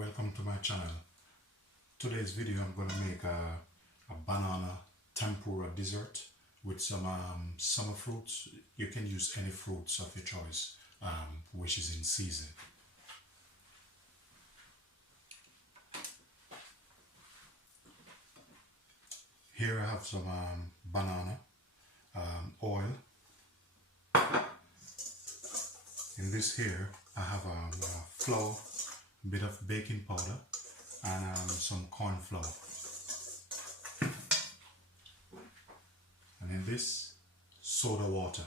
welcome to my channel. Today's video I'm going to make a banana tempura dessert with some summer fruits. You can use any fruits of your choice which is in season. Here I have some banana, oil. In this here I have flour, a bit of baking powder and some corn flour. And in this, soda water.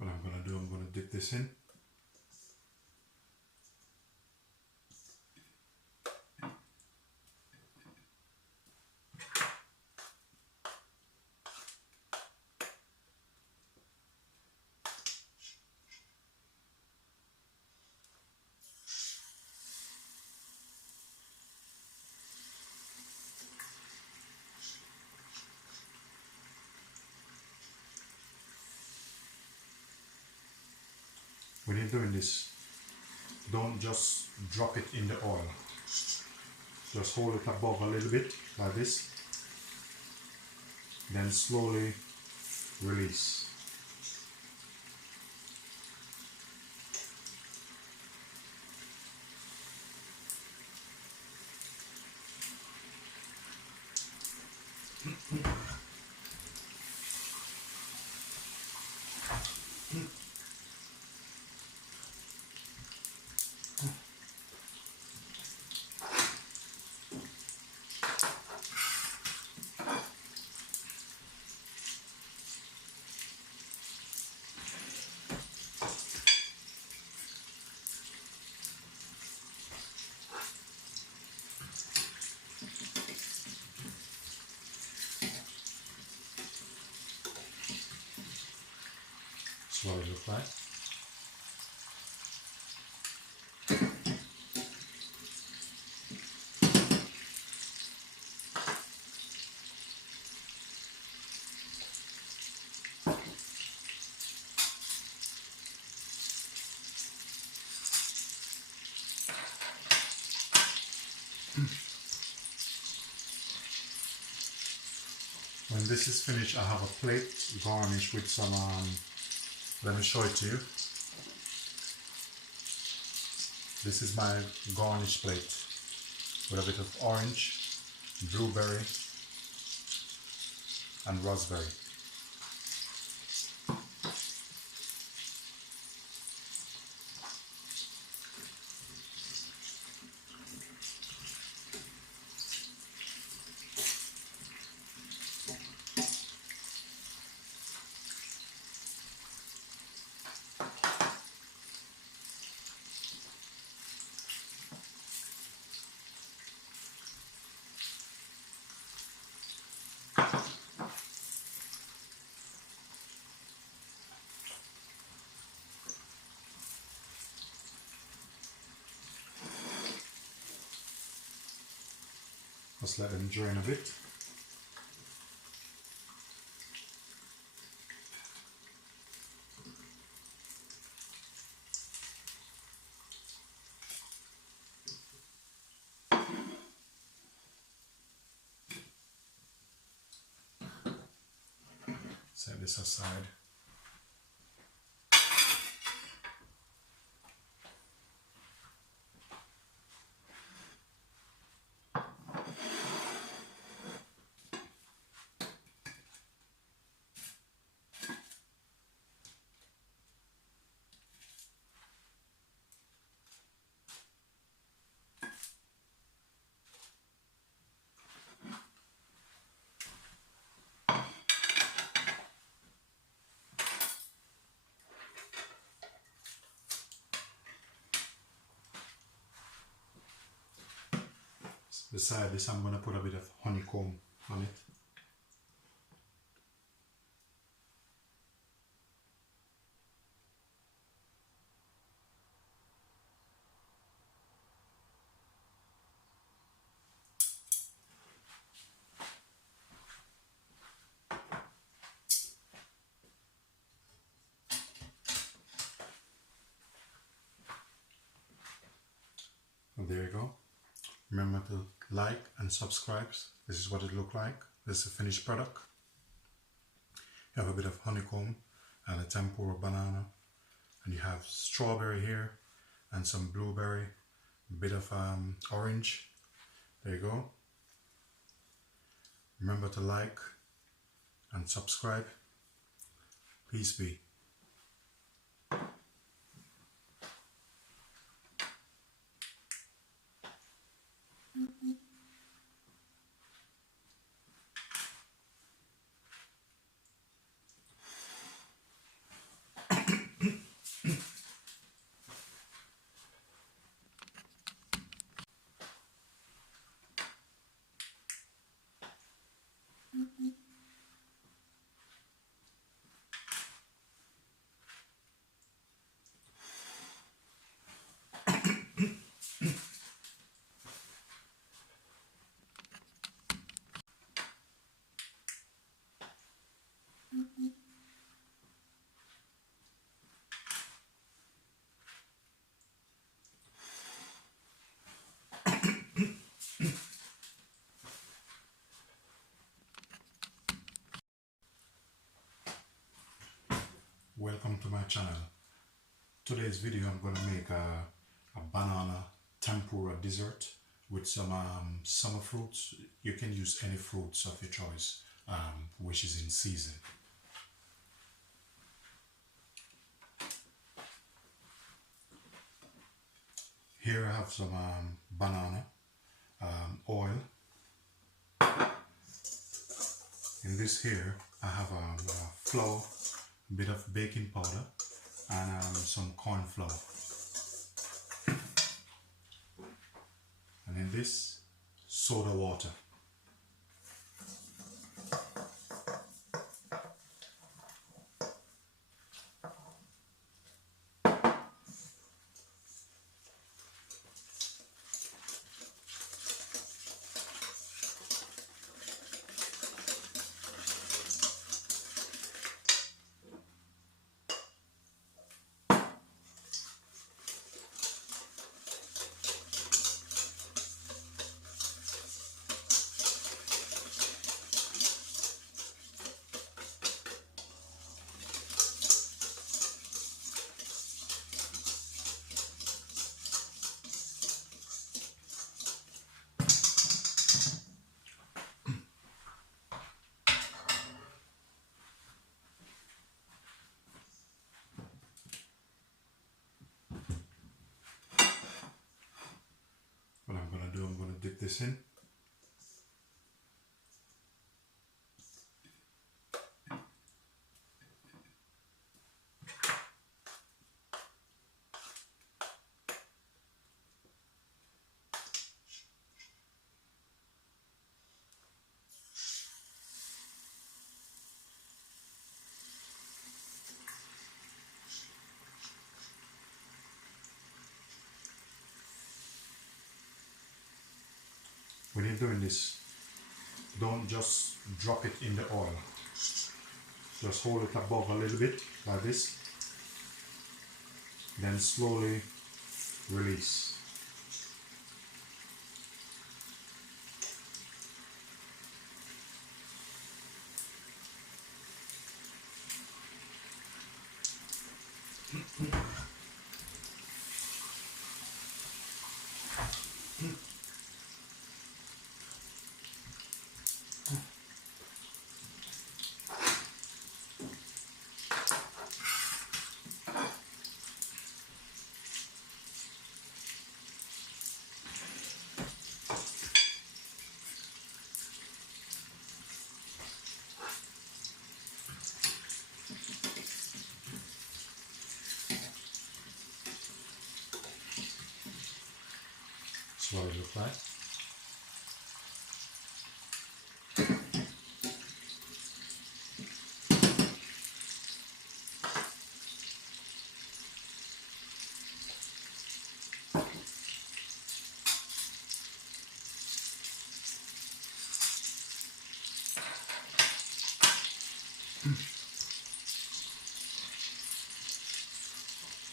What I'm going to do, I'm going to dip this in. When you're doing this, don't just drop it in the oil. Just hold it above a little bit, like this. Then slowly release. That's what it looks like. When this is finished, I have a plate garnished with some, let me show it to you. This is my garnish plate with a bit of orange, blueberry and raspberry. Just let them drain a bit. Set this aside. Beside this, I'm going to put a bit of honeycomb on it. And there you go. Remember to like and subscribe. This is what it looked like. This is the finished product. You have a bit of honeycomb and a tempura banana, and you have strawberry here and some blueberry, a bit of orange. There you go. Remember to like and subscribe. Peace be. Welcome to my channel. Today's video I'm going to make a banana tempura dessert with some summer fruits. You can use any fruits of your choice which is in season. Here I have some banana oil. In this here I have flour, a bit of baking powder, and some corn flour. And in this, soda water. What I'm going to do, I'm going to dip this in. When you're doing this, don't just drop it in the oil. Just hold it above a little bit, like this. Then slowly release. That's what it looks like.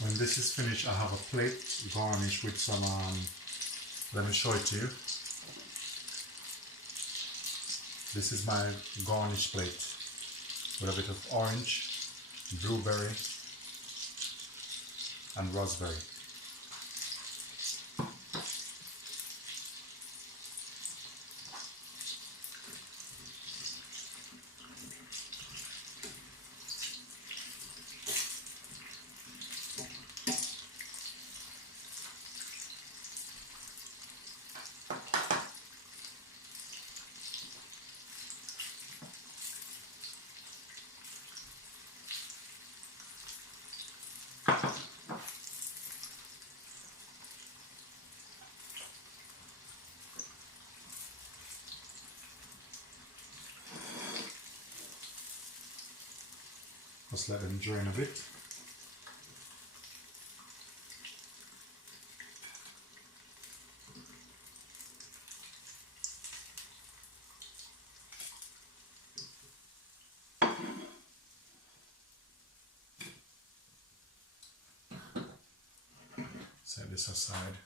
When this is finished, I have a plate garnished with some, let me show it to you. This is my garnish plate with a bit of orange, blueberry, and raspberry. Just let them drain a bit. Set this aside.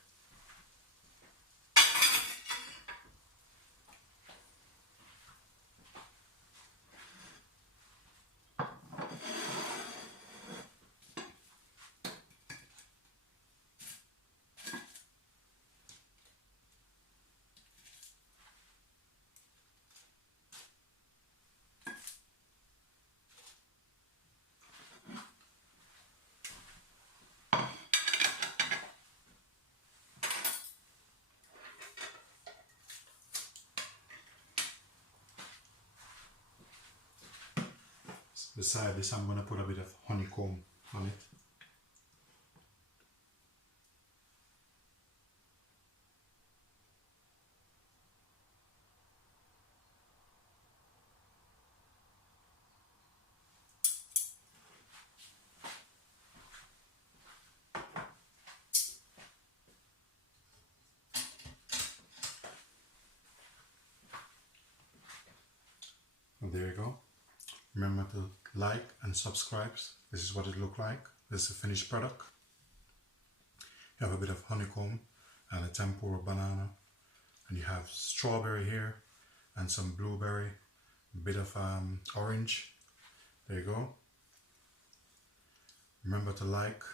Beside this, I'm going to put a bit of honeycomb on it. And there you go. Remember to like and subscribe. This is what it looked like. This is the finished product. You have a bit of honeycomb and a tempura banana, and you have strawberry here and some blueberry, a bit of orange. There you go. Remember to like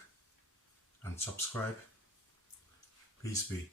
and subscribe. Peace be.